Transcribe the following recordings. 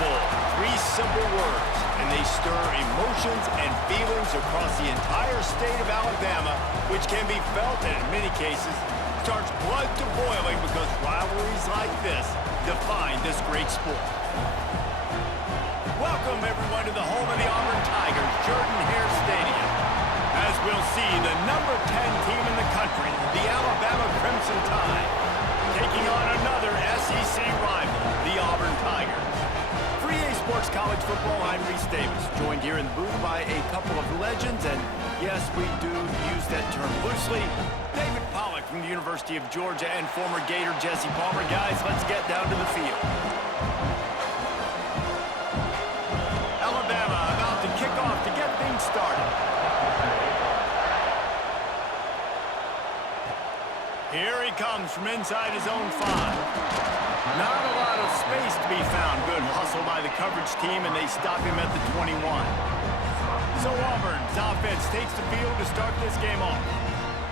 Bowl. Three simple words, and they stir emotions and feelings across the entire state of Alabama, which can be felt and in many cases starts blood to boiling because rivalries like this define this great sport. Welcome, everyone, to the home of the Auburn Tigers, Jordan-Hare Stadium. As we'll see, the number 10 team in the country, the Alabama Crimson Tide, taking on another SEC rival, the Auburn Tigers. For EA Sports College Football, I'm Reese Davis, joined here in the booth by a couple of legends, and yes, we do use that term loosely. David Pollack from the University of Georgia and former Gator Jesse Palmer. Guys, let's get down to the field. Alabama about to kick off to get things started. Here he comes from inside his own 5. Not a lot of space to be found. Good hustle by the coverage team, and they stop him at the 21. So Auburn's offense takes the field to start this game off.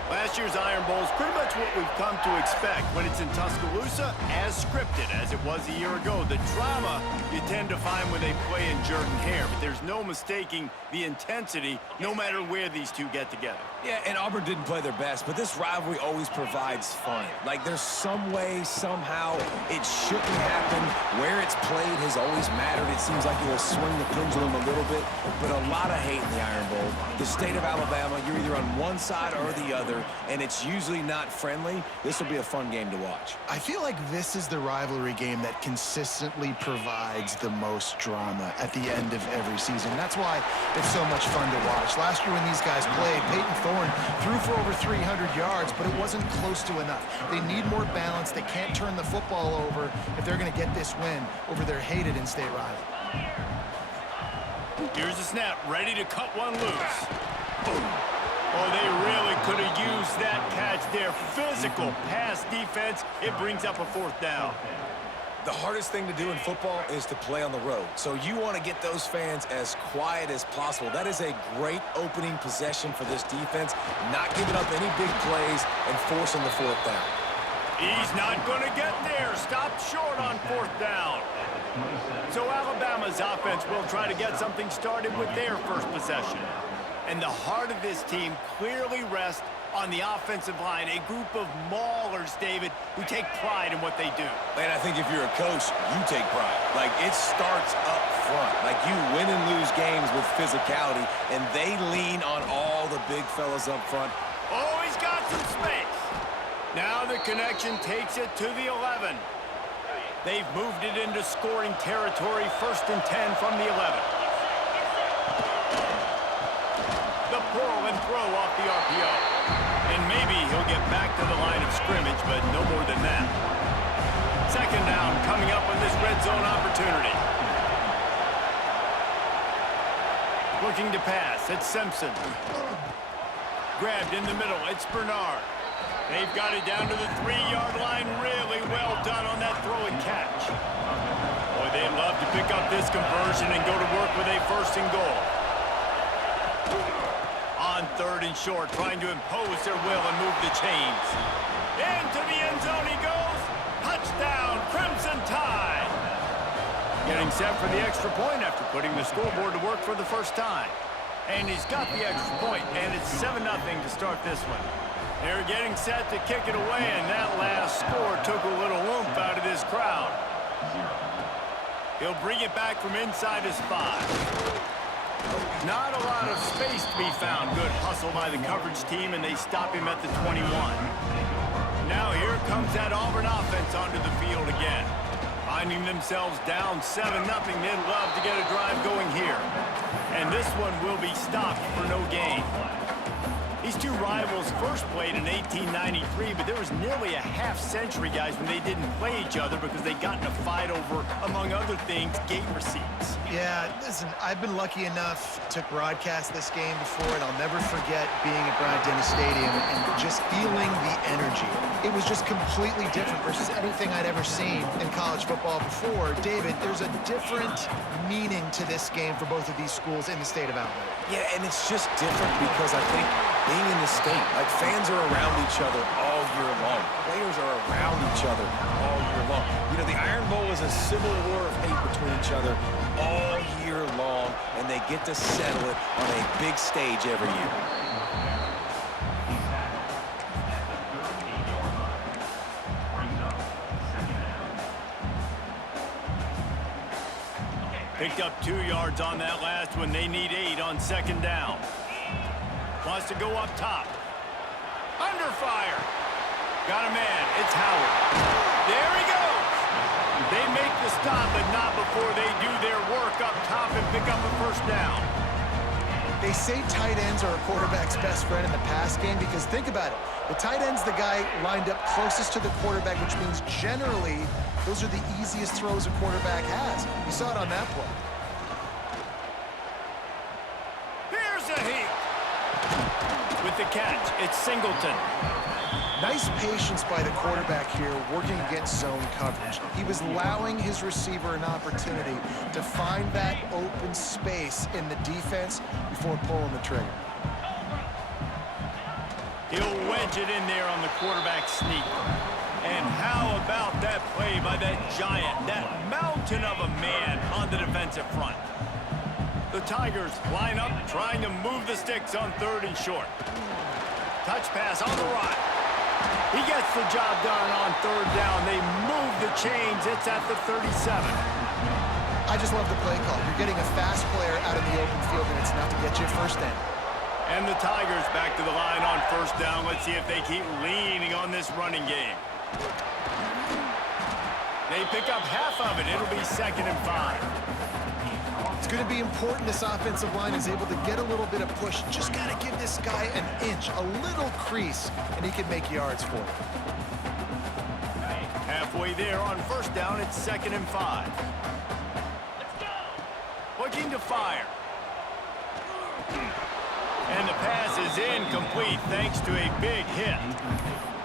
Last year's Iron Bowl is pretty much what we've come to expect when it's in Tuscaloosa, as scripted as it was a year ago. The drama you tend to find when they play in Jordan-Hare, but there's no mistaking the intensity no matter where these two get together. Yeah, and Auburn didn't play their best, but this rivalry always provides fun. Like, there's some way, somehow, it shouldn't happen. Where it's played has always mattered. It seems like it will swing the pendulum a little bit, but a lot of hate in the Iron Bowl. The state of Alabama, you're either on one side or the other, and it's usually not friendly. This will be a fun game to watch. I feel like this is the rivalry game that consistently provides the most drama at the end of every season. That's why it's so much fun to watch. Last year when these guys played, Peyton Thorne threw for over 300 yards, but it wasn't close to enough. They need more balance. They can't turn the football over if they're going to get this win over their hated in-state rival. Here's the snap, ready to cut one loose. Oh, they really could have used that catch there. Physical pass defense. It brings up a 4th down. The hardest thing to do in football is to play on the road. So you want to get those fans as quiet as possible. That is a great opening possession for this defense. Not giving up any big plays and forcing the 4th down. He's not going to get there. Stopped short on 4th down. So Alabama's offense will try to get something started with their first possession. And the heart of this team clearly rests on the offensive line, a group of maulers, David, who take pride in what they do. And I think if you're a coach, you take pride. Like, it starts up front. Like, you win and lose games with physicality, and they lean on all the big fellas up front. Oh, he's got some space. Now the connection takes it to the 11. They've moved it into scoring territory, 1st and 10 from the 11. The pull and throw off the RPO. And maybe he'll get back to the line of scrimmage, but no more than that. 2nd down coming up on this red zone opportunity. Looking to pass, it's Simpson. Grabbed in the middle, it's Bernard. They've got it down to the 3-yard line. Really well done on that throw and catch. Boy, they'd love to pick up this conversion and go to work with a 1st and goal. On 3rd and short, trying to impose their will and move the chains. Into the end zone he goes. Touchdown, Crimson Tide. Getting set for the extra point after putting the scoreboard to work for the first time. And he's got the extra point, and it's 7-0 to start this one. They're getting set to kick it away, and that last score took a little oomph out of this crowd. He'll bring it back from inside his 5. Not a lot of space to be found. Good hustle by the coverage team, and they stop him at the 21. Now here comes that Auburn offense onto the field again. Finding themselves down 7-0, they'd love to get a drive going here. And this one will be stopped for no gain. These two rivals first played in 1893, but there was nearly a half-century, guys, when they didn't play each other because they got in a fight over, among other things, gate receipts. Yeah, listen, I've been lucky enough to broadcast this game before, and I'll never forget being at Bryant-Denny Stadium and just feeling the energy. It was just completely different versus anything I'd ever seen in college football before. David, there's a different meaning to this game for both of these schools in the state of Alabama. Yeah, and it's just different because I think being in the state, like, fans are around each other all year long. Players are around each other all year long. You know, the Iron Bowl is a civil war of hate between each other all year long, and they get to settle it on a big stage every year. Picked up 2 yards on that last one. They need 8 on second down. Wants to go up top. Under fire. Got a man. It's Howard. There he goes. They make the stop, but not before they do their work up top and pick up a first down. They say tight ends are a quarterback's best friend in the pass game because think about it. The tight end's the guy lined up closest to the quarterback, which means generally those are the easiest throws a quarterback has. You saw it on that play. Here's a heat. With the catch, it's Singleton. Nice patience by the quarterback here working against zone coverage. He was allowing his receiver an opportunity to find that open space in the defense before pulling the trigger. He'll wedge it in there on the quarterback sneak. And how about that play by that giant, that mountain of a man on the defensive front? The Tigers line up trying to move the sticks on 3rd and short. Touch pass on the right. He gets the job done on 3rd down. They move the chains. It's at the 37. I just love the play call. You're getting a fast player out in the open field, and it's enough to get you a first down. And the Tigers back to the line on 1st down. Let's see if they keep leaning on this running game. They pick up half of it. It'll be 2nd and 5. It's going to be important this offensive line is able to get a little bit of push. Just got to give this guy an inch, a little crease, and he can make yards for it. Halfway there on 1st down, it's 2nd and 5. Looking to fire. And the pass is incomplete thanks to a big hit.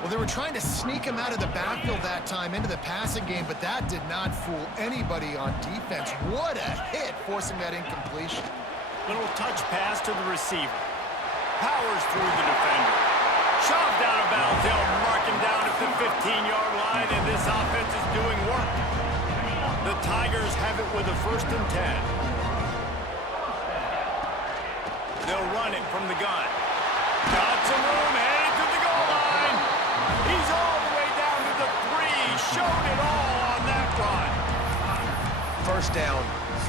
Well, they were trying to sneak him out of the backfield that time into the passing game, but that did not fool anybody on defense. What a hit, forcing that incompletion. Little touch pass to the receiver. Powers through the defender. Shoved out of bounds. They'll mark him down at the 15-yard line, and this offense is doing work. The Tigers have it with a 1st and 10. They'll run it from the gun. Got some room, headed to the goal line. He's all the way down to the 3. Showed it all on that run. 1st down,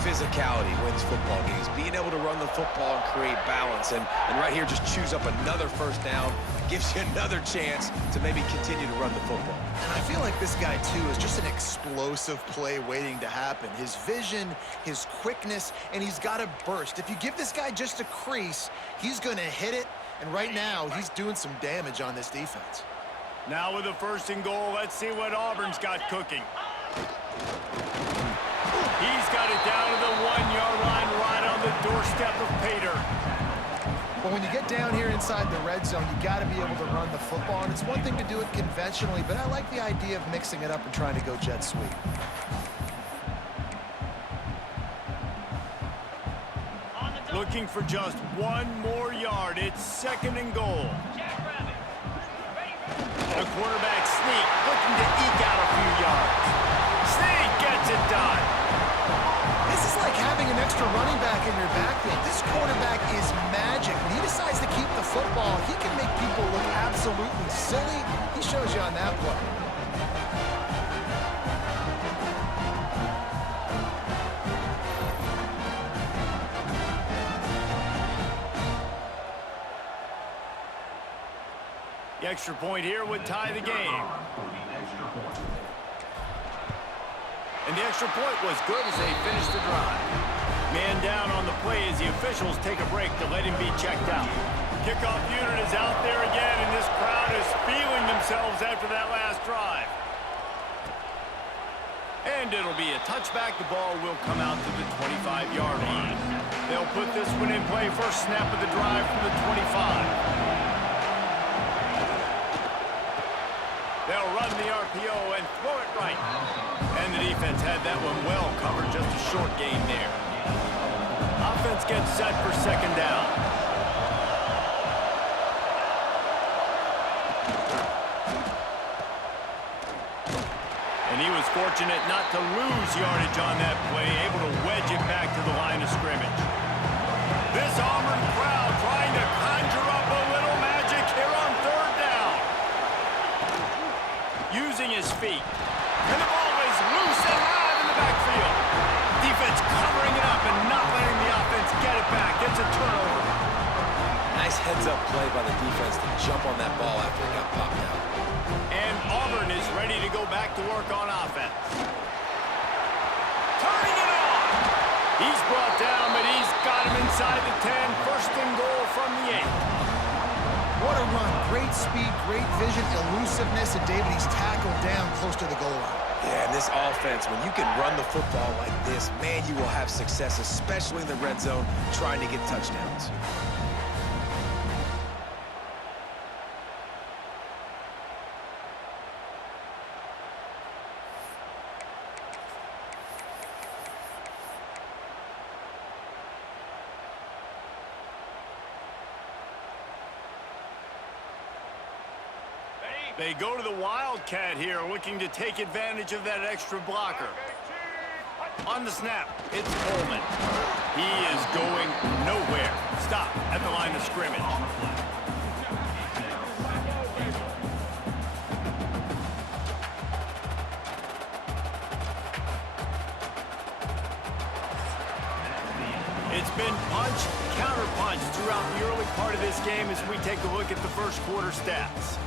physicality wins football games. Being able to run the football and create balance. And right here, just choose up another 1st down. Gives you another chance to maybe continue to run the football. And I feel like this guy, too, is just an explosive play waiting to happen. His vision, his quickness, and he's got a burst. If you give this guy just a crease, he's going to hit it. And right now, he's doing some damage on this defense. Now with a 1st and goal, let's see what Auburn's got cooking. He's got it down to the 1-yard line right on the doorstep of Pater. But when you get down here inside the red zone, you got to be able to run the football. And it's one thing to do it conventionally, but I like the idea of mixing it up and trying to go jet sweep. Looking for just 1 more yard. It's 2nd and goal. A quarterback sneak looking to eke out a few yards. Sneak gets it done. This is like having an extra running back in your backfield. This quarterback is magic. When he decides to keep the football, he can make people look absolutely silly. He shows you on that play. The extra point here would tie the game. And the extra point was good as they finished the drive. Man down on the play as the officials take a break to let him be checked out. Kickoff unit is out there again, and this crowd is feeling themselves after that last drive. And it'll be a touchback. The ball will come out to the 25-yard line. They'll put this one in play. First snap of the drive from the 25. They'll run the RPO and throw it right. And the defense had that one well covered, just a short gain there. Offense gets set for 2nd down. And he was fortunate not to lose yardage on that play, able to wedge it back to the line of scrimmage. This Auburn crowd trying to conjure up a little magic here on third down. Using his feet. And the ball is loose and live in the backfield. Defense covering it up and not letting the offense get it back. It's a turnover. Nice heads-up play by the defense to jump on that ball after it got popped out. And Auburn is ready to go back to work on offense. Turning it on. He's brought down, but he's got him inside the 10. First and goal from the 8. What a run. Great speed, great vision, elusiveness, and David, he's tackled down close to the goal line. Yeah, and this offense, when you can run the football like this, man, you will have success, especially in the red zone, trying to get touchdowns. They go to the Wildcat here, looking to take advantage of that extra blocker. On the snap, it's Coleman. He is going nowhere. Stop at the line of scrimmage. It's been punch, counter-punch throughout the early part of this game as we take a look at the first quarter stats.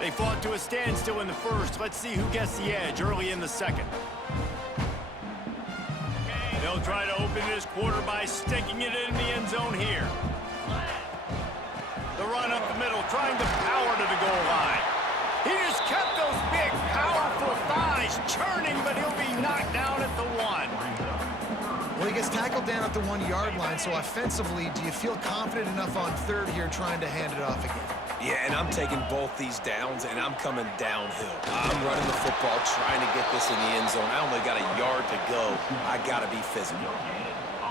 They fought to a standstill in the first. Let's see who gets the edge early in the second. They'll try to open this quarter by sticking it in the end zone here. The run up the middle, trying to power to the goal line. He just kept those big, powerful thighs churning, but he'll be knocked down at the 1. Well, he gets tackled down at the 1-yard line, so offensively, do you feel confident enough on third here trying to hand it off again? Yeah, and I'm taking both these downs, and I'm coming downhill. I'm running the football, trying to get this in the end zone. I only got a yard to go. I got to be physical.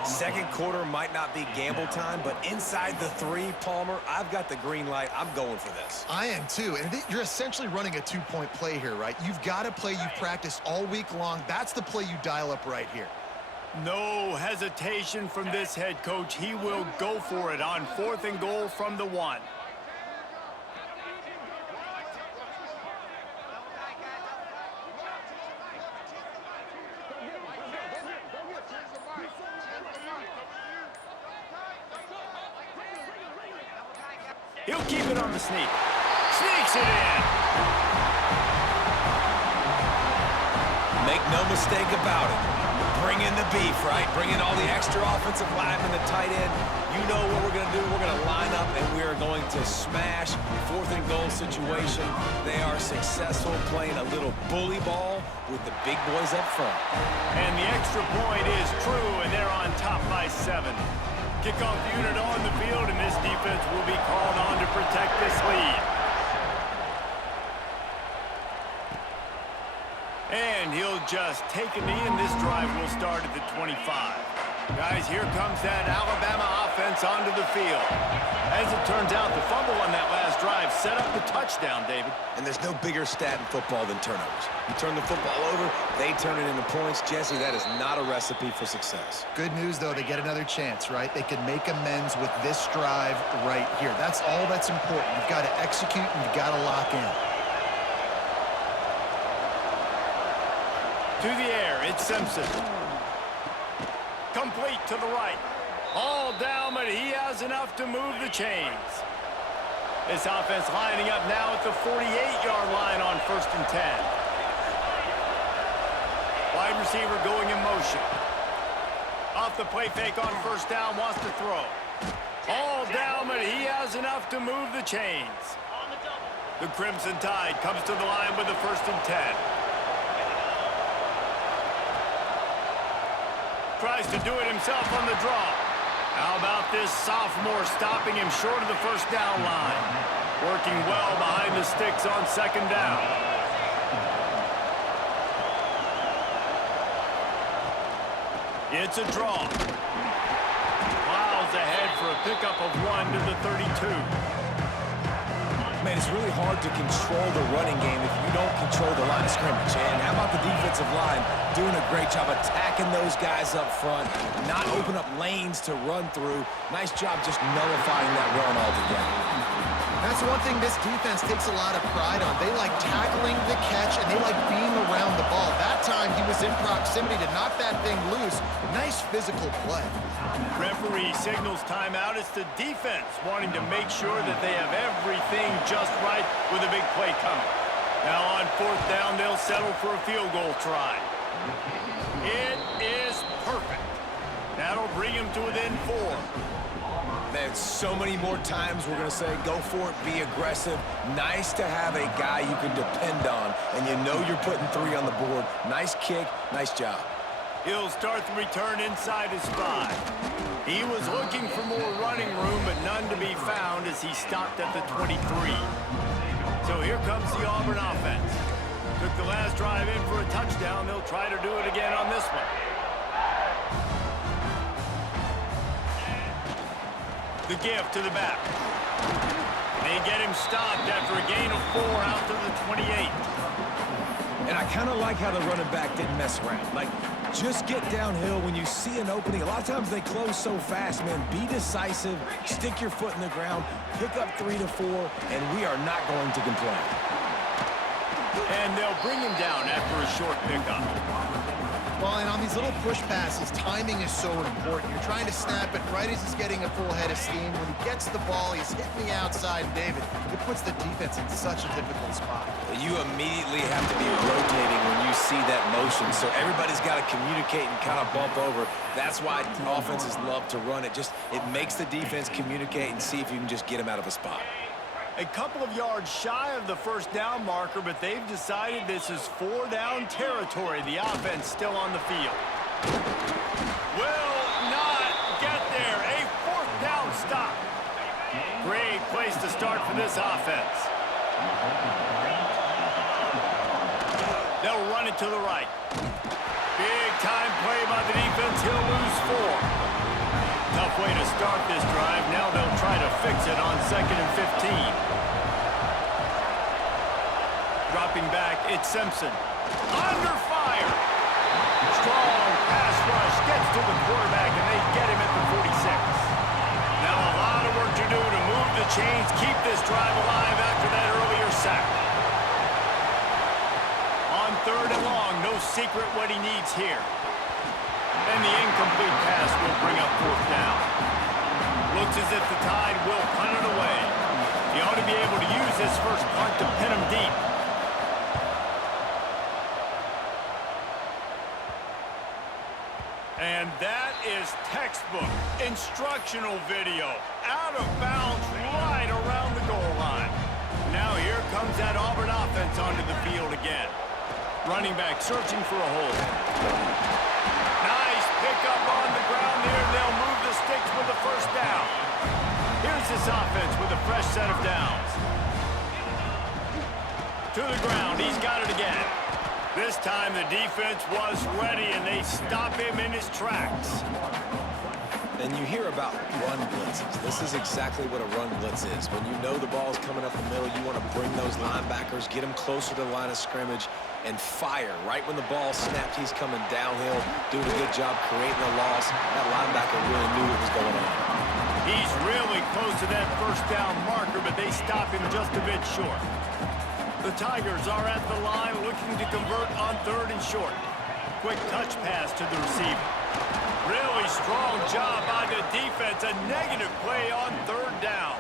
Second quarter might not be gamble time, but inside the 3, Palmer, I've got the green light. I'm going for this. I am too, and you're essentially running a 2-point play here, right? You've got a play you've practiced all week long. That's the play you dial up right here. No hesitation from this head coach. He will go for it on 4th and goal from the 1. He'll keep it on the sneak. Sneaks it in. Make no mistake about it. Bring in the beef, right? Bring in all the extra offensive linemen, the tight end. You know what we're going to do. We're going to line up, and we are going to smash 4th and goal situation. They are successful playing a little bully ball with the big boys up front. And the extra point is true, and they're on top by 7. Kickoff unit on the field, and this defense will be called on to protect this lead. And he'll just take a knee, and this drive will start at the 25. Guys, here comes that Alabama offense onto the field. As it turns out, the fumble on that last drive set up the touchdown, David. And there's no bigger stat in football than turnovers. You turn the football over, they turn it into points. Jesse, that is not a recipe for success. Good news, though, they get another chance, right? They can make amends with this drive right here. That's all that's important. You've got to execute, and you've got to lock in. To the air, it's Simpson. Complete to the right. All down, but he has enough to move the chains. This offense lining up now at the 48-yard line on 1st and 10. Wide receiver going in motion. Off the play fake on 1st down, wants to throw. All down, but he has enough to move the chains. The Crimson Tide comes to the line with the 1st and 10. Tries to do it himself on the draw. How about this sophomore stopping him short of the 1st down line? Working well behind the sticks on 2nd down. It's a draw. Plows ahead for a pickup of 1 to the 32. Man, it's really hard to control the running game if you don't control the line of scrimmage. And how about the defensive line doing a great job attacking those guys up front, not open up lanes to run through. Nice job just nullifying that run altogether. That's one thing this defense takes a lot of pride on. They like tackling the catch, and they like being around the ball. That time, he was in proximity to knock that thing loose. Nice physical play. Referee signals timeout. It's the defense wanting to make sure that they have everything just right with a big play coming. Now on 4th down, they'll settle for a field goal try. It is perfect. That'll bring him to within 4. Man, so many more times we're going to say, go for it, be aggressive. Nice to have a guy you can depend on, and you know you're putting 3 on the board. Nice kick, nice job. He'll start the return inside his 5. He was looking for more running room, but none to be found as he stopped at the 23. So here comes the Auburn offense. Took the last drive in for a touchdown. They'll try to do it again on this one. The give to the back. They get him stopped after a gain of 4 out to the 28. And I kind of like how the running back didn't mess around. Like, just get downhill when you see an opening. A lot of times they close so fast, man. Be decisive, stick your foot in the ground, pick up 3 to 4, and we are not going to complain. And they'll bring him down after a short pickup. Well, and on these little push passes, timing is so important. You're trying to snap it right as he's getting a full head of steam. When he gets the ball, he's hitting the outside, and David, it puts the defense in such a difficult spot. You immediately have to be rotating when you see that motion, so everybody's got to communicate and kind of bump over. That's why offenses love to run it. It makes the defense communicate and see if you can just get him out of a spot. A couple of yards shy of the 1st down marker, but they've decided this is 4 down territory. The offense still on the field. Will not get there. A 4th down stop. Great place to start for this offense. They'll run it to the right. Big time play by the defense. He'll lose 4. Tough way to start this drive. Now they'll try to fix it on 2nd and 15. Dropping back, it's Simpson. Under fire. Strong pass rush gets to the quarterback, and they get him at the 46. Now a lot of work to do to move the chains, keep this drive alive after that earlier sack. On 3rd and long, no secret what he needs here. And the incomplete pass will bring up 4th down. Looks as if the Tide will punt it away. He ought to be able to use his first punt to pin him deep. And that is textbook instructional video. Out of bounds right around the goal line. Now here comes that Auburn offense onto the field again. Running back searching for a hole. Nice pickup on the ground there. They'll move the sticks with the 1st down. Here's this offense with a fresh set of downs. To the ground. He's got it again. This time the defense was ready, and they stop him in his tracks. And you hear about run blitzes. This is exactly what a run blitz is. When you know the ball's coming up the middle, you want to bring those linebackers, get them closer to the line of scrimmage, and fire. Right when the ball snapped, he's coming downhill, doing a good job creating a loss. That linebacker really knew what was going on. He's really close to that 1st down marker, but they stop him just a bit short. The Tigers are at the line looking to convert on 3rd and short. Quick touch pass to the receiver. Really strong job by the defense. A negative play on 3rd down.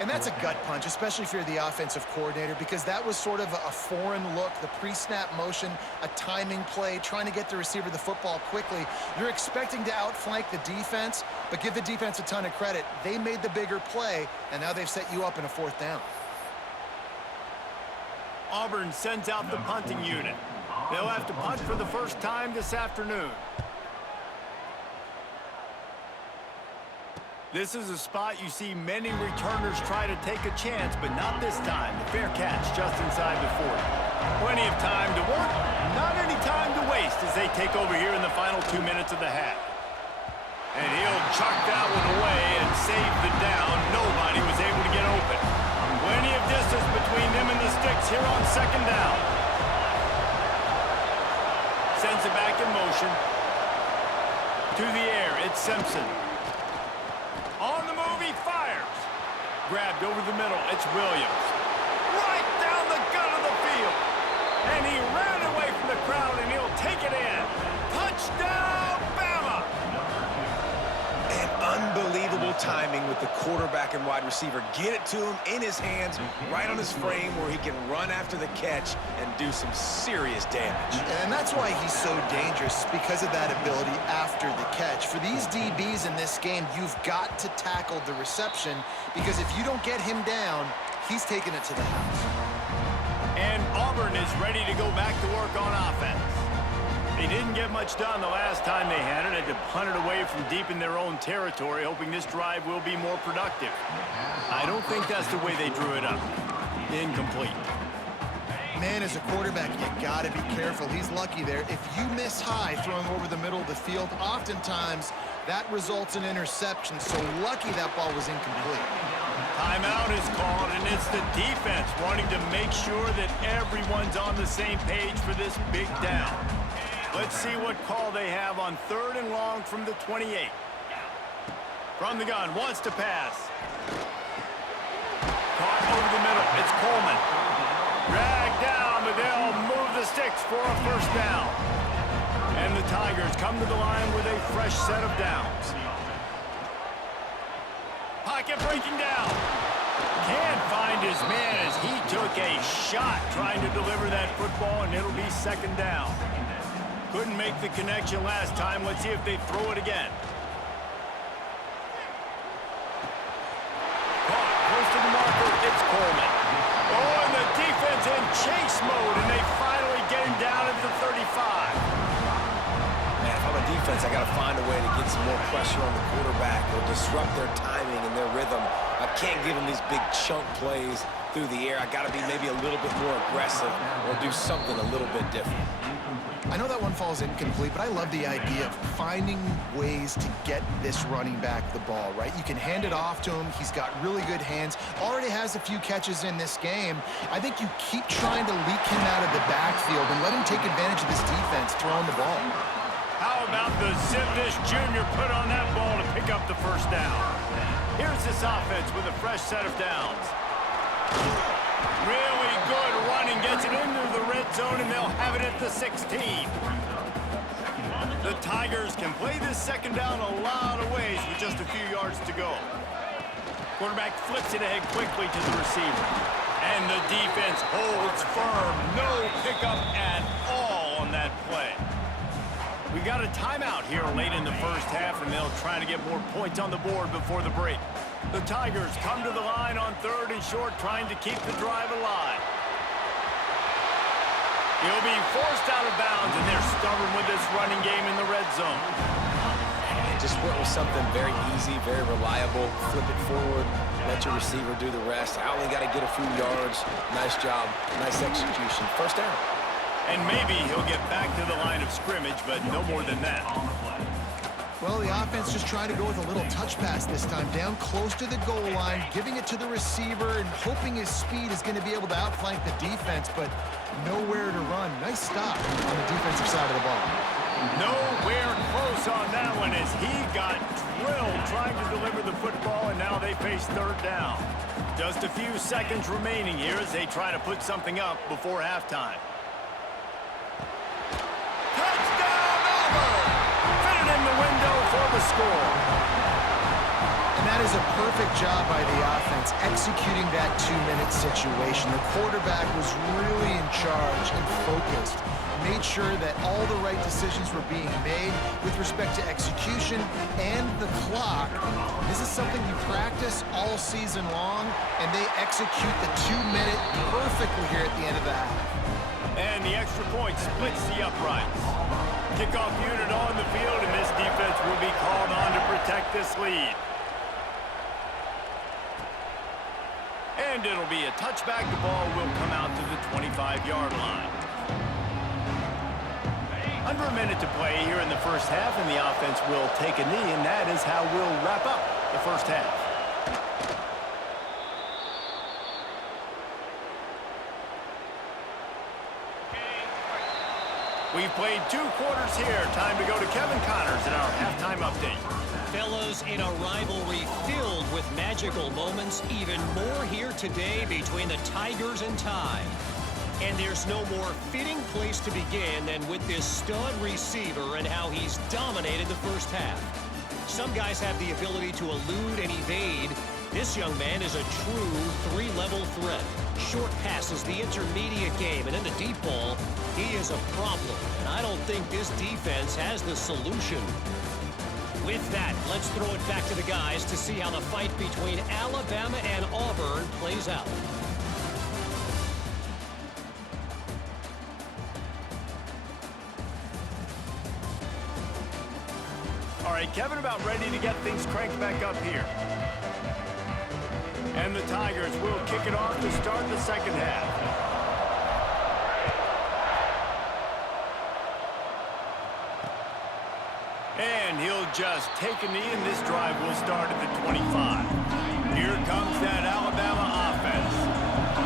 And that's a gut punch, especially if you're the offensive coordinator, because that was sort of a foreign look, the pre-snap motion, a timing play, trying to get the receiver the football quickly. You're expecting to outflank the defense, but give the defense a ton of credit. They made the bigger play, and now they've set you up in a 4th down. Auburn sends out the punting unit. They'll have to punt for the 1st time this afternoon. This is a spot you see many returners try to take a chance, but not this time. The fair catch just inside the 40. Plenty of time to work, not any time to waste as they take over here in the final 2 minutes of the half. And he'll chuck that one away and save the down. Nobody was able to get open. Plenty of distance between them and the sticks here on second down. Sends it back in motion. To the air, it's Simpson. On the move, he fires. Grabbed over the middle, it's Williams. Right down the gut of the field. And he ran away from the crowd, and he'll take it in. Touchdown, Bama! And unbelievable timing with the quarterback and wide receiver. Get it to him in his hands, right on his frame where he can run after the catch and do some serious damage. And that's why he's so dangerous, because of that ability after the catch. For these DBs in this game, you've got to tackle the reception, because if you don't get him down, he's taking it to the house. And Auburn is ready to go back to work on offense. They didn't get much done the last time they had it. Had to punt it away from deep in their own territory, hoping this drive will be more productive. I don't think that's the way they drew it up. Incomplete. Man, as a quarterback, you got to be careful. He's lucky there. If you miss high throwing over the middle of the field, oftentimes that results in interception. So lucky that ball was incomplete. Timeout is called, and it's the defense wanting to make sure that everyone's on the same page for this big down. Let's see what call they have on 3rd and long from the 28. From the gun, wants to pass. Caught over the middle, it's Coleman. Dragged down, but they'll move the sticks for a first down. And the Tigers come to the line with a fresh set of downs. Pocket breaking down. Can't find his man as he took a shot trying to deliver that football, and it'll be second down. Couldn't make the connection last time. Let's see if they throw it again. Caught close to the marker. It's Coleman. Oh, and the defense in chase mode, and they finally get him down at the 35. Man, if I'm a defense, I got to find a way to get some more pressure on the quarterback or disrupt their timing and their rhythm. I can't give them these big chunk plays through the air. I got to be maybe a little bit more aggressive or do something a little bit different. I know that one falls incomplete, but I love the idea of finding ways to get this running back the ball, right? You can hand it off to him. He's got really good hands. Already has a few catches in this game. I think you keep trying to leak him out of the backfield and let him take advantage of this defense throwing the ball. How about the Zimnish Jr. put on that ball to pick up the first down? Here's this offense with a fresh set of downs. Really good running, gets it into the red zone, and they'll have it at the 16. The Tigers can play this second down a lot of ways with just a few yards to go. Quarterback flips it ahead quickly to the receiver. And the defense holds firm. No pickup at all on that play. We got a timeout here late in the first half, and they'll try to get more points on the board before the break. The Tigers come to the line on 3rd and short, trying to keep the drive alive. He'll be forced out of bounds, and they're stubborn with this running game in the red zone. And just went with something very easy, very reliable. Flip it forward, let your receiver do the rest. I only got to get a few yards. Nice job, nice execution. First down. And maybe he'll get back to the line of scrimmage, but no more than that. Well, the offense just trying to go with a little touch pass this time, down close to the goal line, giving it to the receiver and hoping his speed is going to be able to outflank the defense, but nowhere to run. Nice stop on the defensive side of the ball. Nowhere close on that one as he got drilled trying to deliver the football, and now they face 3rd down. Just a few seconds remaining here as they try to put something up before halftime. In the window for the score. And that is a perfect job by the offense, executing that 2-minute situation. The quarterback was really in charge and focused, made sure that all the right decisions were being made with respect to execution and the clock. This is something you practice all season long, and they execute the 2-minute perfectly here at the end of the half. And the extra point splits the uprights. Kickoff unit on the field, and this defense will be called on to protect this lead. And it'll be a touchback. The ball will come out to the 25-yard line. Under a minute to play here in the first half, and the offense will take a knee, and that is how we'll wrap up the first half. We've played 2 quarters here. Time to go to Kevin Connors in our halftime update. Fellas, in a rivalry filled with magical moments, even more here today between the Tigers and Tide. And there's no more fitting place to begin than with this stud receiver and how he's dominated the first half. Some guys have the ability to elude and evade. This young man is a true 3-level threat. Short passes, the intermediate game, and in the deep ball, he is a problem. And I don't think this defense has the solution. With that, let's throw it back to the guys to see how the fight between Alabama and Auburn plays out. All right, Kevin, about ready to get things cranked back up here. And the Tigers will kick it off to start the second half. And he'll just take a knee, and this drive will start at the 25. Here comes that Alabama offense.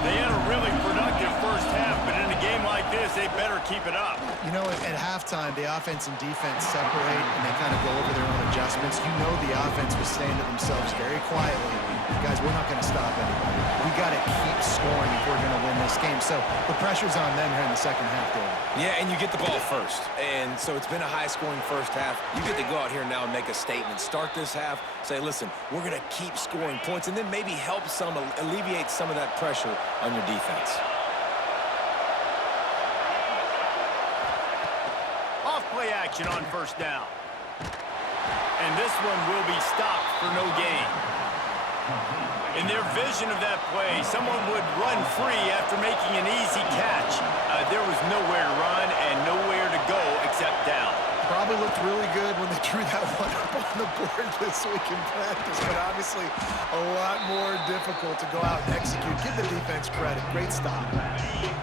They had a really productive first half, but in a game like this, they better keep it up. You know, at halftime, the offense and defense separate, and they kind of go over their own adjustments. You know the offense was saying to themselves very quietly, guys, we're not going to stop anybody. We got to keep scoring if we're going to win this game. So the pressure's on them here in the second half, David. Yeah, and you get the ball first. And so it's been a high-scoring first half. You get to go out here now and make a statement. Start this half, say, listen, we're going to keep scoring points, and then maybe help alleviate some of that pressure on your defense. Off-play action on first down. And this one will be stopped for no gain. In their vision of that play, someone would run free after making an easy catch. There was nowhere to run and nowhere to go except down. Probably looked really good when they drew that one up on the board this week in practice, but obviously a lot more difficult to go out and execute. Give the defense credit. Great stop.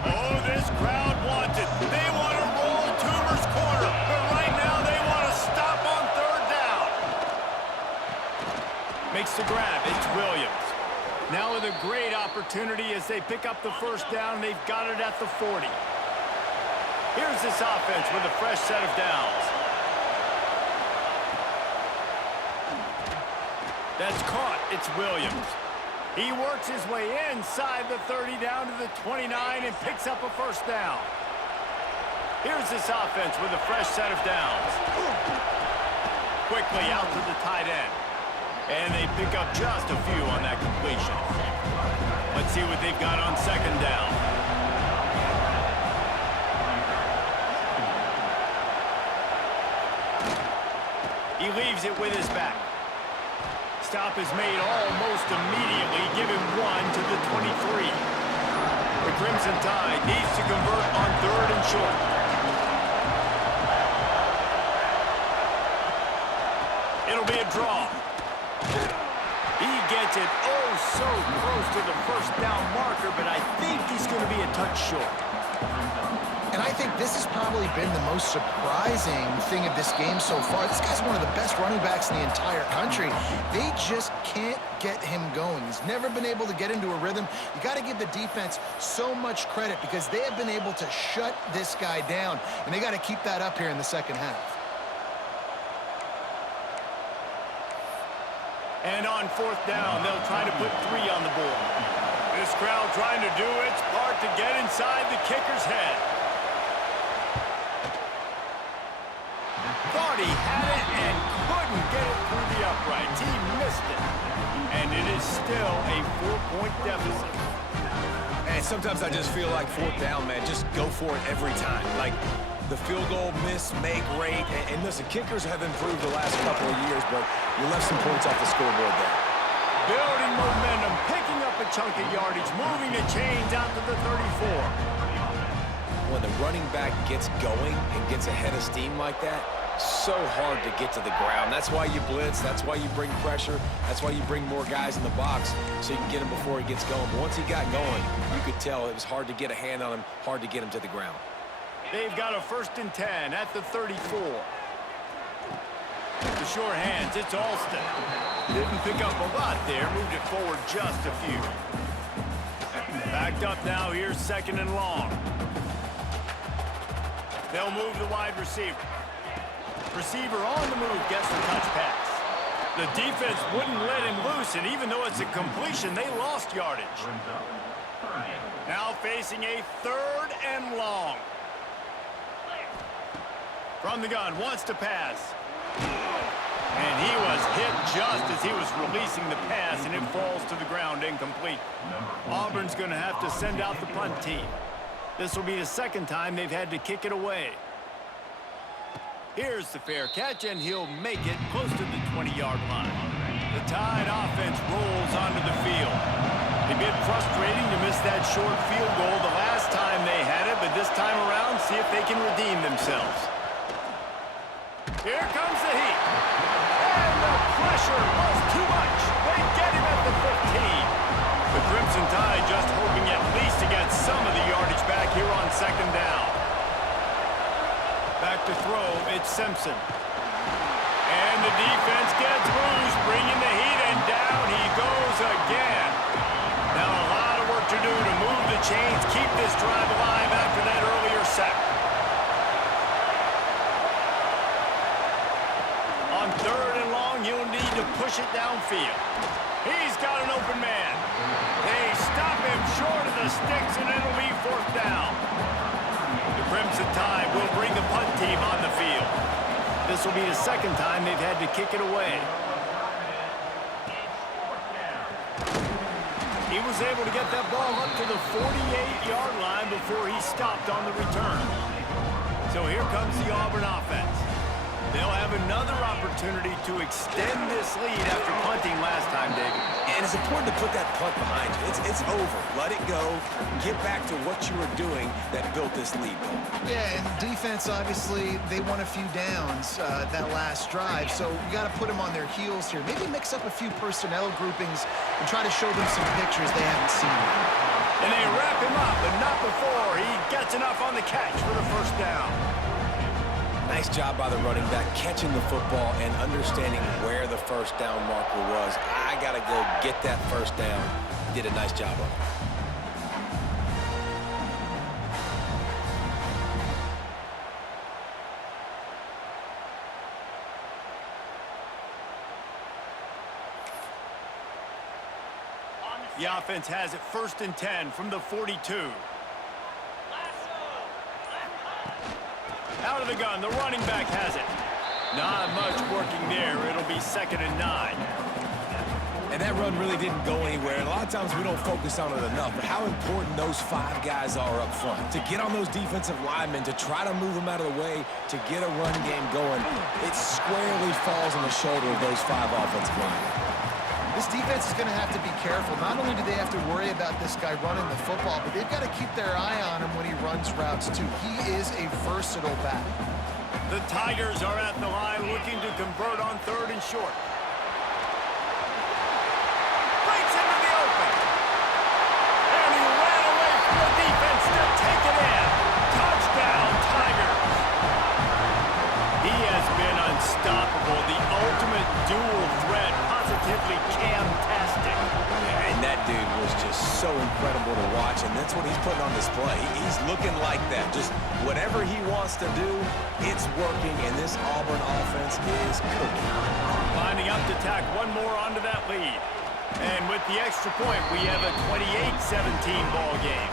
Oh, this crowd wants it. They want to roll Toomer's corner, but right now they want to stop on third down. Makes the grab. It's Williams. Now with a great opportunity as they pick up the first down. They've got it at the 40. Here's this offense with a fresh set of downs. That's caught. It's Williams. He works his way inside the 30 down to the 29 and picks up a first down. Here's this offense with a fresh set of downs. Quickly out to the tight end. And they pick up just a few on that completion. Let's see what they've got on second down. He leaves it with his back. Stop is made almost immediately. Give him 1 to the 23. The Crimson Tide needs to convert on third and short. It'll be a draw. He gets it so close to the first down marker, but I think he's going to be a touch short. And I think this has probably been the most surprising thing of this game so far. This guy's one of the best running backs in the entire country. They just can't get him going. He's never been able to get into a rhythm. You got to give the defense so much credit because they have been able to shut this guy down, and they got to keep that up here in the second half. And on fourth down, they'll try to put 3 on the board. This crowd trying to do its part to get inside the kicker's head. Thought he had it and couldn't get it through the uprights. He missed it. And it is still a 4-point deficit. And sometimes I just feel like fourth down, man, just go for it every time. Like the field goal miss, make rate. And listen, kickers have improved the last couple of years, but you left some points off the scoreboard there. Building momentum, picking up a chunk of yardage, moving the chains out to the 34. When the running back gets going and gets ahead of steam like that, so hard to get to the ground. That's why you blitz. That's why you bring pressure. That's why you bring more guys in the box so you can get him before he gets going. But once he got going, you could tell it was hard to get a hand on him, hard to get him to the ground. They've got a 1st and 10 at the 34. The short hands, it's Alston. Didn't pick up a lot there, moved it forward just a few. Backed up now, here's 2nd and long. They'll move the wide receiver. Receiver on the move, gets the touch pass. The defense wouldn't let him loose, and even though it's a completion, they lost yardage. Now facing a 3rd and long. From the gun, wants to pass. And he was hit just as he was releasing the pass, and it falls to the ground incomplete. Auburn's going to have to send out the punt team. This will be the 2nd time they've had to kick it away. Here's the fair catch, and he'll make it close to the 20-yard line. The Tide offense rolls onto the field. It'd been frustrating to miss that short field goal the last time they had it, but this time around, see if they can redeem themselves. Here comes the heat. And the pressure was too much. They get him at the 15. The Crimson Tide just hoping at least to get some of the yardage back here on 2nd down. Back to throw, it's Simpson. And the defense gets loose, bringing the heat, and down he goes again. Now a lot of work to do to move the chains, keep this drive alive after that earlier sack. On 3rd and long, he'll need to push it downfield. He's got an open man. They stop him short of the sticks, and it'll be 4th down. The Crimson Tide will bring the punt team on the field. This will be the 2nd time they've had to kick it away. He was able to get that ball up to the 48-yard line before he stopped on the return. So here comes the Auburn offense. They'll have another opportunity to extend this lead after punting last time, David. And it's important to put that punt behind you. It's over. Let it go. Get back to what you were doing that built this lead. Yeah, and defense, obviously, they won a few downs that last drive, so you got to put them on their heels here. Maybe mix up a few personnel groupings and try to show them some pictures they haven't seen yet. And they wrap him up, but not before he gets enough on the catch for the 1st down. Nice job by the running back catching the football and understanding where the 1st down marker was. I got to go get that 1st down. Did a nice job of it. The offense has it 1st and 10 from the 42. Out of the gun, the running back has it. Not much working there. It'll be 2nd and 9. And that run really didn't go anywhere. And a lot of times we don't focus on it enough, but how important those 5 guys are up front. To get on those defensive linemen, to try to move them out of the way, to get a run game going, it squarely falls on the shoulder of those 5 offensive linemen. This defense is going to have to be careful. Not only do they have to worry about this guy running the football, but they've got to keep their eye on him when he runs routes, too. He is a versatile back. The Tigers are at the line looking to convert on 3rd and short. Breaks into the open. And he ran away from the defense to take it in. Touchdown, Tigers. He has been unstoppable. The ultimate dual threat. Positively Cam-tastic. Yeah, and that dude was just so incredible to watch, and that's what he's putting on display. He's looking like that. Just whatever he wants to do, it's working, and this Auburn offense is cooking. Lining up to tack one more onto that lead. And with the extra point, we have a 28-17 ball game.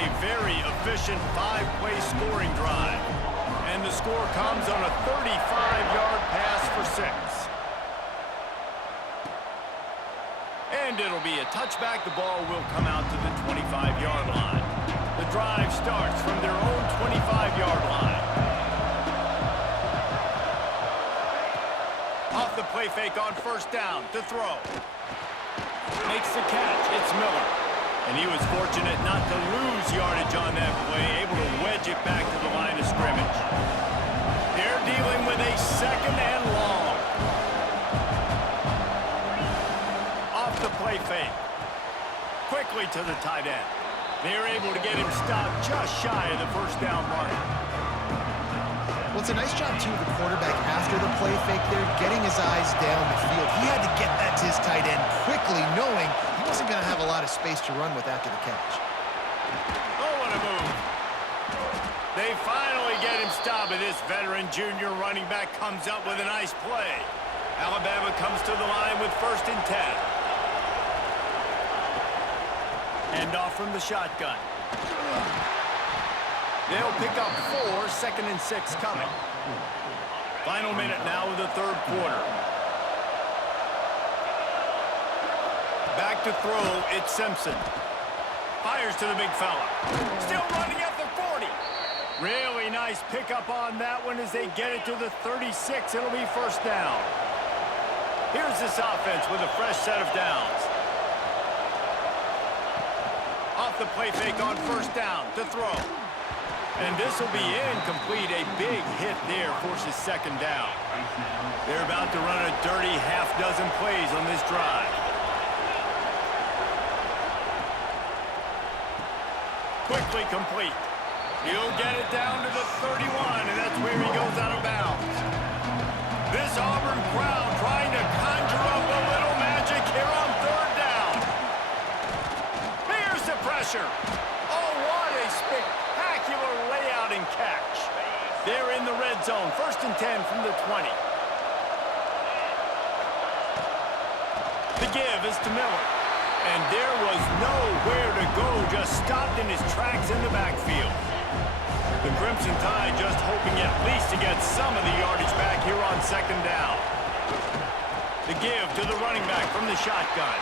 A very efficient 5-play scoring drive. And the score comes on a 35-yard pass for 6. And it'll be a touchback. The ball will come out to the 25-yard line. The drive starts from their own 25-yard line. Off the play fake on 1st down to throw. Makes the catch. It's Miller. And he was fortunate not to lose yardage on that play, able to wedge it back to the line of scrimmage. They're dealing with a 2nd and long. Off the play fake. Quickly to the tight end. They're able to get him stopped just shy of the first down mark. Well, it's a nice job, too, of the quarterback after the play fake there, getting his eyes down the field. He had to get that to his tight end quickly, knowing he wasn't going to have a lot of space to run with after the catch. Oh, what a move. They finally get him stopped, and this veteran junior running back comes up with a nice play. Alabama comes to the line with 1st and 10. End off from the shotgun. They'll pick up 4, 2nd and 6 coming. Final minute now of the 3rd quarter. Back to throw, it's Simpson. Fires to the big fella. Still running at the 40. Really nice pickup on that one as they get it to the 36. It'll be 1st down. Here's this offense with a fresh set of downs. Off the play fake on 1st down to throw. And this will be incomplete. A big hit there forces 2nd down. They're about to run a dirty half-dozen plays on this drive. Quickly complete. He'll get it down to the 31, and that's where he goes out of bounds. This Auburn crowd trying to conjure up a little magic here on 3rd down. Here's the pressure. Oh, what a spectacular layout and catch. They're in the red zone. 1st and 10 from the 20. The give is to Miller. And there was nowhere to go, just stopped in his tracks in the backfield. The Crimson Tide just hoping at least to get some of the yardage back here on 2nd down. The give to the running back from the shotgun.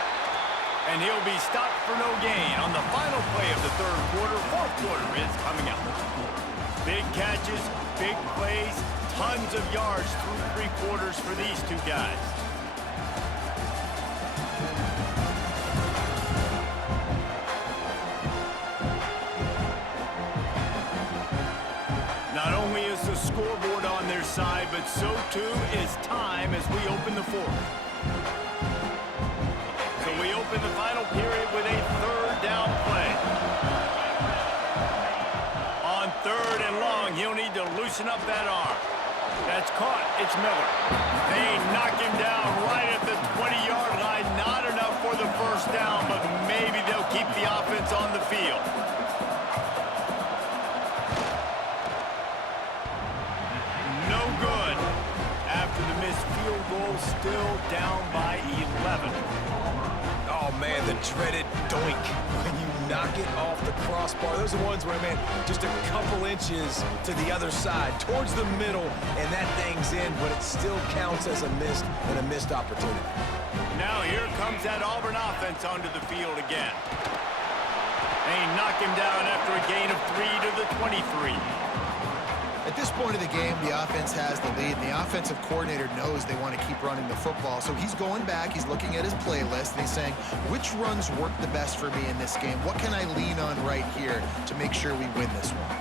And he'll be stopped for no gain on the final play of the 3rd quarter. 4th quarter is coming up. Big catches, big plays, tons of yards through 3 quarters for these two guys. Not only is the scoreboard on their side, but so too is time as we open the 4th. So we open the final period with a 3rd down play. On 3rd and long, he'll need to loosen up that arm. That's caught. It's Miller. They knock him down right at the 20-yard line. Not enough for the 1st down, but maybe they'll keep the offense on the field. No good. After the missed field goal, still down by 11. Oh, man, the dreaded doink. When you knock it off the crossbar, those are the ones where, man, just a couple inches to the other side, towards the middle, and that thing's in, but it still counts as a missed opportunity. Now here comes that Auburn offense onto the field again. They knock him down after a gain of 3 to the 23. At this point of the game, the offense has the lead, and the offensive coordinator knows they want to keep running the football. So he's going back, he's looking at his playlist, and he's saying, which runs work the best for me in this game? What can I lean on right here to make sure we win this one?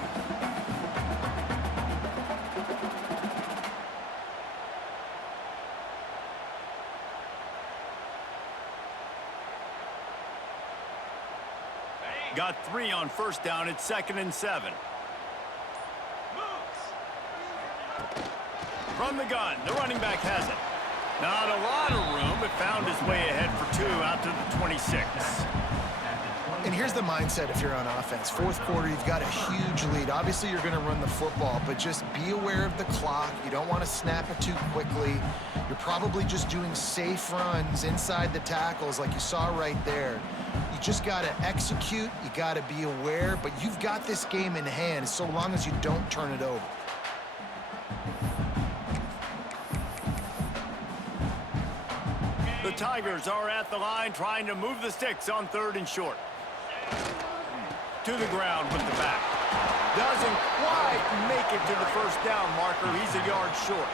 Got 3 on 1st down. It's 2nd and 7. From the gun, the running back has it. Not a lot of room, but found his way ahead for 2 out to the 26. And here's the mindset if you're on offense. 4th quarter, you've got a huge lead. Obviously, you're going to run the football, but just be aware of the clock. You don't want to snap it too quickly. You're probably just doing safe runs inside the tackles like you saw right there. You just got to execute. You got to be aware, but you've got this game in hand so long as you don't turn it over. The Tigers are at the line trying to move the sticks on 3rd and short. To the ground with the back. Doesn't quite make it to the 1st down marker. He's a yard short.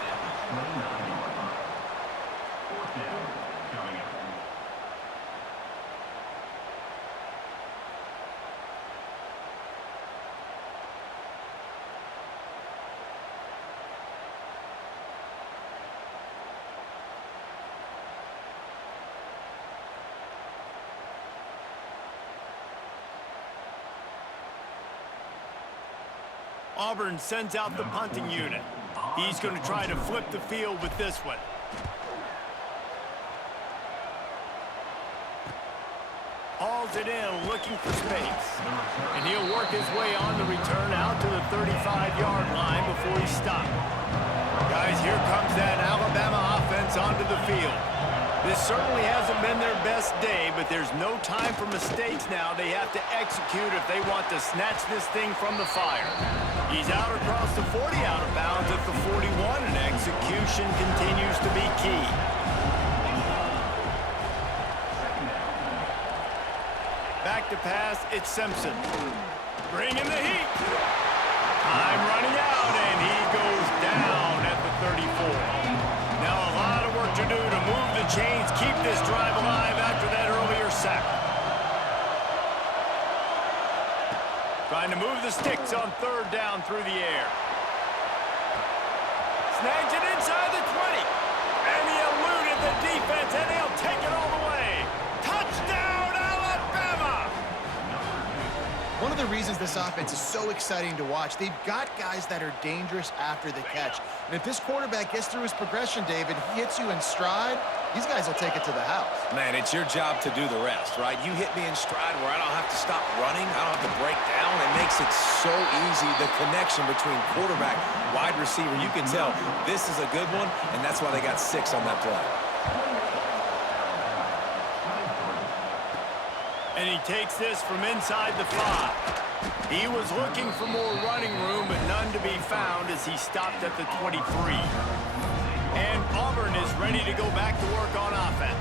Auburn sends out the punting unit. He's going to try to flip the field with this one. Hauls it in, looking for space. And he'll work his way on the return out to the 35-yard line before he's stopped. Guys, here comes that Alabama offense onto the field. This certainly hasn't been their best day, but there's no time for mistakes now. They have to execute if they want to snatch this thing from the fire. He's out across the 40, out of bounds at the 41, and execution continues to be key. Back to pass, it's Simpson. Bringing the heat. Time running out, and he goes down at the 34. Now a lot of work to do to move the chains, keep this drive alive after that earlier sack. Trying to move the sticks on third down through the air. Snags it inside the 20. And he eluded the defense, and he'll take it all the way. Touchdown, Alabama! One of the reasons this offense is so exciting to watch, they've got guys that are dangerous after the catch. And if this quarterback gets through his progression, David, he hits you in stride, these guys will take it to the house. Man, it's your job to do the rest, right? You hit me in stride where I don't have to stop running. I don't have to break down. It makes it so easy, the connection between quarterback, wide receiver. You can tell this is a good one, and that's why they got 6 on that play. And he takes this from inside the 5. He was looking for more running room, but none to be found as he stopped at the 23. And Auburn is ready to go back to work on offense.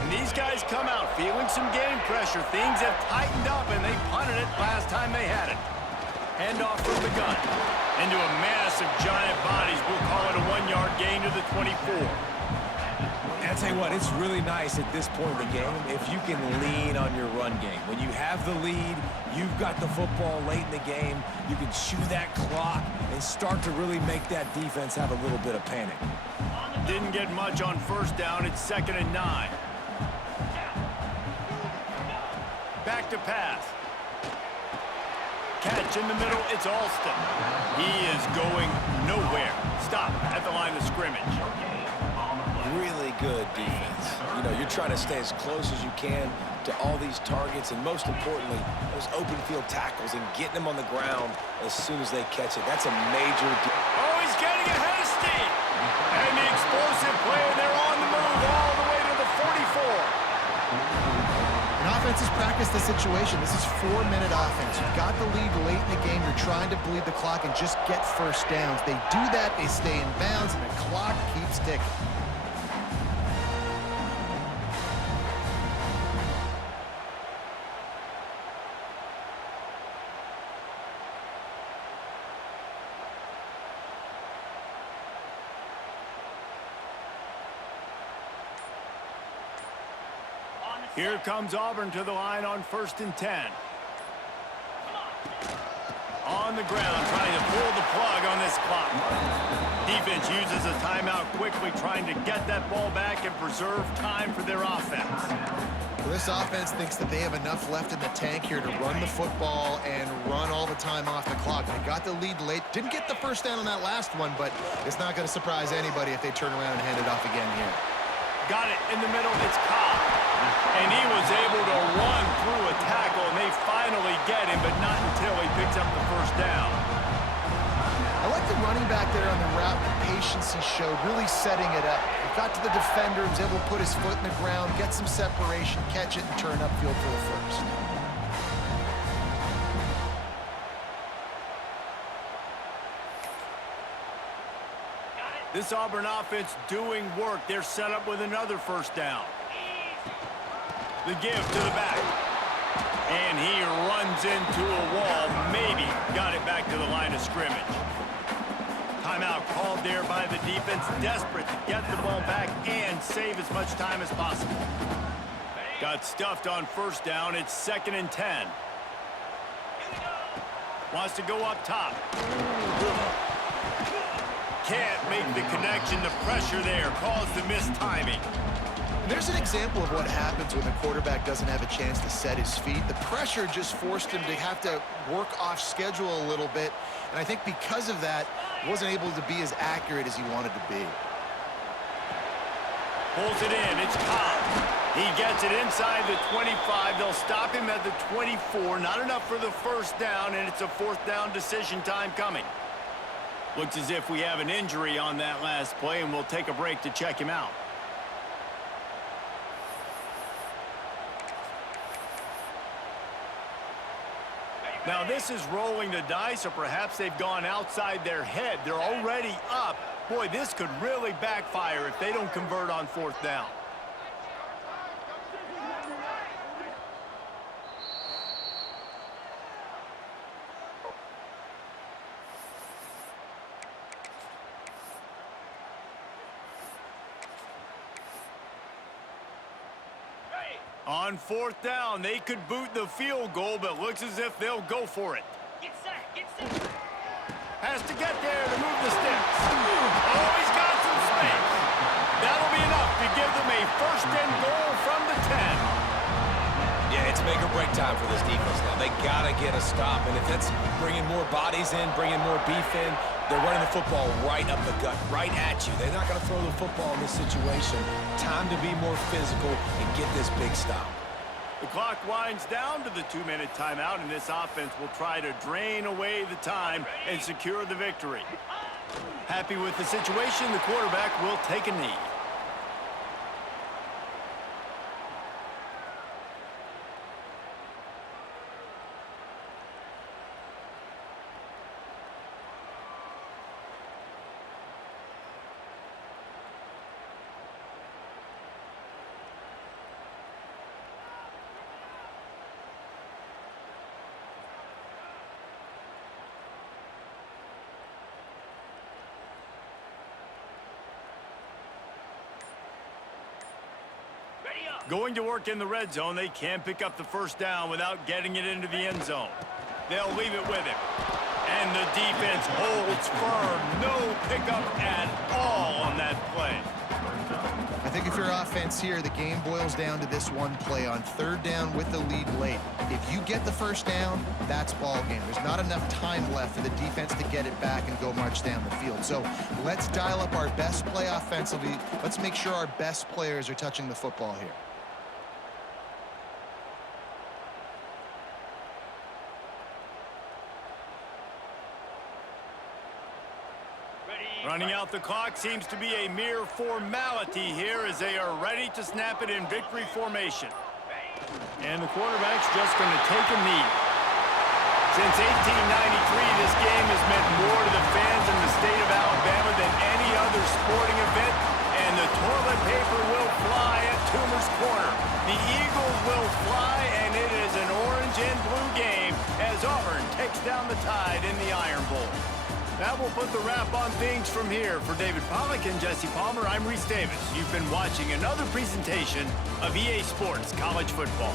And these guys come out feeling some game pressure. Things have tightened up, and they punted it last time they had it. Handoff from the gun. Into a mass of giant bodies. We'll call it a 1-yard gain to the 24. And I'll tell you what, it's really nice at this point in the game if you can lean on your run game. When you have the lead, you've got the football late in the game, you can chew that clock and start to really make that defense have a little bit of panic. Didn't get much on first down. It's 2nd and 9. Back to pass. Catch in the middle. It's Alston. He is going nowhere. Stop at the line of scrimmage. Really good defense. You know, you're trying to stay as close as you can to all these targets, and most importantly, those open field tackles and getting them on the ground as soon as they catch it. That's a major Oh, he's getting ahead of steam. And the explosive play, and they're on the move all the way to the 44. And offenses practice the situation. This is 4-minute offense. You've got the lead late in the game. You're trying to bleed the clock and just get first downs. They do that, they stay in bounds, and the clock keeps ticking. Here comes Auburn to the line on 1st and 10. On the ground, trying to pull the plug on this clock. Defense uses a timeout quickly, trying to get that ball back and preserve time for their offense. Well, this offense thinks that they have enough left in the tank here to run the football and run all the time off the clock. They got the lead late. Didn't get the first down on that last one, but it's not going to surprise anybody if they turn around and hand it off again here. Got it in the middle. It's Cobb. And he was able to run through a tackle, and they finally get him, but not until he picks up the first down. I like the running back there on the route, the patience he showed, really setting it up. He got to the defender, was able to put his foot in the ground, get some separation, catch it, and turn upfield for the first. This Auburn offense doing work. They're set up with another first down. The give to the back. And he runs into a wall. Maybe got it back to the line of scrimmage. Timeout called there by the defense. Desperate to get the ball back and save as much time as possible. Got stuffed on first down. It's 2nd and 10. Wants to go up top. Can't make the connection. The pressure there caused the missed timing. There's an example of what happens when the quarterback doesn't have a chance to set his feet. The pressure just forced him to have to work off schedule a little bit, and I think because of that, wasn't able to be as accurate as he wanted to be. Pulls it in. It's Cobb. He gets it inside the 25. They'll stop him at the 24. Not enough for the first down, and it's a fourth down decision time coming. Looks as if we have an injury on that last play, and we'll take a break to check him out. Now, this is rolling the dice, or perhaps they've gone outside their head. They're already up. Boy, this could really backfire if they don't convert on fourth down. On fourth down, they could boot the field goal, but looks as if they'll go for it. Get set, get set. Has to get there to move the sticks. Oh, he's got some space. That'll be enough to give them a first and goal from the 10. Yeah, it's make or break time for this defense now. They got to get a stop, and if that's bringing more bodies in, bringing more beef in, they're running the football right up the gut, right at you. They're not going to throw the football in this situation. Time to be more physical and get this big stop. The clock winds down to the 2-minute timeout, and this offense will try to drain away the time and secure the victory. Happy with the situation, the quarterback will take a knee. Going to work in the red zone, they can't pick up the first down without getting it into the end zone. They'll leave it with him. And the defense holds firm. No pickup at all on that play. I think if you're offense here, the game boils down to this one play on third down with the lead late. If you get the first down, that's ball game. There's not enough time left for the defense to get it back and go march down the field. So let's dial up our best play offensively. Let's make sure our best players are touching the football here. Running out the clock seems to be a mere formality here as they are ready to snap it in victory formation. And the quarterback's just going to take a knee. Since 1893, this game has meant more to the fans in the state of Alabama than any other sporting event, and the toilet paper will fly at Toomer's Corner. The Eagles will fly, and it is an orange and blue game as Auburn takes down the Tide in the Iron Bowl. That will put the wrap on things from here. For David Pollack and Jesse Palmer, I'm Reese Davis. You've been watching another presentation of EA Sports College Football.